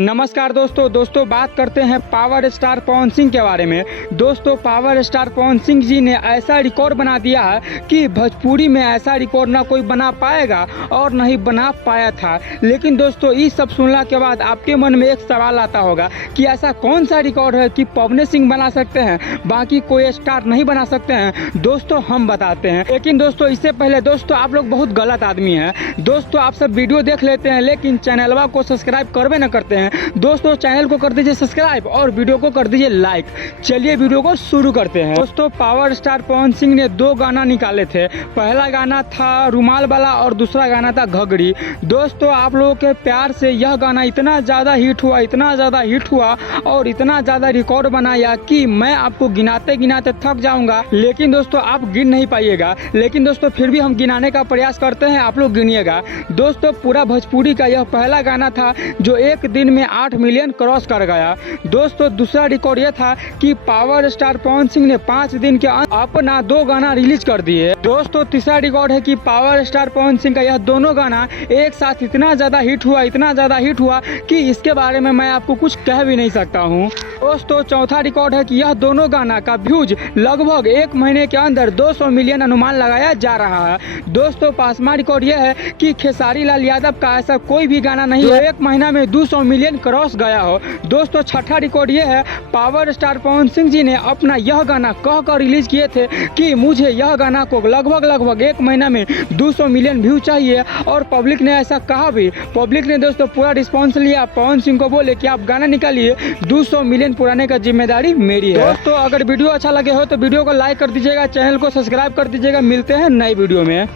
नमस्कार दोस्तों बात करते हैं पावर स्टार पवन सिंह के बारे में। दोस्तों पावर स्टार पवन सिंह जी ने ऐसा रिकॉर्ड बना दिया है कि भोजपुरी में ऐसा रिकॉर्ड ना कोई बना पाएगा और ना ही बना पाया था। लेकिन दोस्तों इस सब सुनने के बाद आपके मन में एक सवाल आता होगा कि ऐसा कौन सा रिकॉर्ड है कि पवन सिंह बना सकते हैं, बाकी कोई स्टार नहीं बना सकते हैं। दोस्तों हम बताते हैं, लेकिन दोस्तों इससे पहले दोस्तों आप लोग बहुत गलत आदमी हैं। दोस्तों आप सब वीडियो देख लेते हैं लेकिन चैनलवा को सब्सक्राइब करवे न करते हैं। दोस्तों चैनल को कर दीजिए सब्सक्राइब और वीडियो को कर दीजिए लाइक। चलिए वीडियो को शुरू करते हैं। दोस्तों पावर स्टार पवन सिंह ने 2 गाना निकाले थे। पहला गाना था रुमाल वाला और दूसरा गाना था घघड़ी। दोस्तों आप लोगों के प्यार से यह गाना इतना ज़्यादा हिट हुआ और इतना ज़्यादा रिकॉर्ड बनाया कि मैं आपको गिनाते गिनाते थक जाऊंगा, लेकिन दोस्तों आप गिन नहीं पाइएगा। लेकिन दोस्तों फिर भी हम गिनाने का प्रयास करते हैं, आप लोग गिनिएगा। दोस्तों पूरा भोजपुरी का यह पहला गाना था जो एक दिन में 8 मिलियन क्रॉस कर गया। दोस्तों दूसरा रिकॉर्ड यह था कि पावर स्टार पवन सिंह ने 5 दिन के अपना 2 गाना रिलीज कर दिए। दोस्तों तीसरा रिकॉर्ड है कि पावर स्टार पवन सिंह का यह दोनों गाना एक साथ इतना ज़्यादा हिट हुआ कि इसके बारे में मैं आपको कुछ कह भी नहीं सकता हूँ। दोस्तों चौथा रिकॉर्ड है कि यह दोनों गाना का व्यूज लगभग 1 महीने के अंदर 200 मिलियन अनुमान लगाया जा रहा है। दोस्तों पांचवा रिकॉर्ड यह है कि खेसारी लाल यादव का ऐसा कोई भी गाना नहीं है 1 महीना में 200 मिलियन क्रॉस गया हो। दोस्तों छठा रिकॉर्ड यह है पावर स्टार पवन सिंह जी ने अपना यह गाना कहकर रिलीज किए थे कि मुझे यह गाना को लगभग 1 महीना में 200 मिलियन व्यू चाहिए, और पब्लिक ने ऐसा कहा भी। पब्लिक ने दोस्तों पूरा रिस्पॉन्स लिया, पवन सिंह को बोले कि आप गाना निकालिए, 200 मिलियन पुराने का जिम्मेदारी मेरी है। दोस्तों अगर वीडियो अच्छा लगे हो तो वीडियो को लाइक कर दीजिएगा, चैनल को सब्सक्राइब कर दीजिएगा। मिलते हैं नई वीडियो में।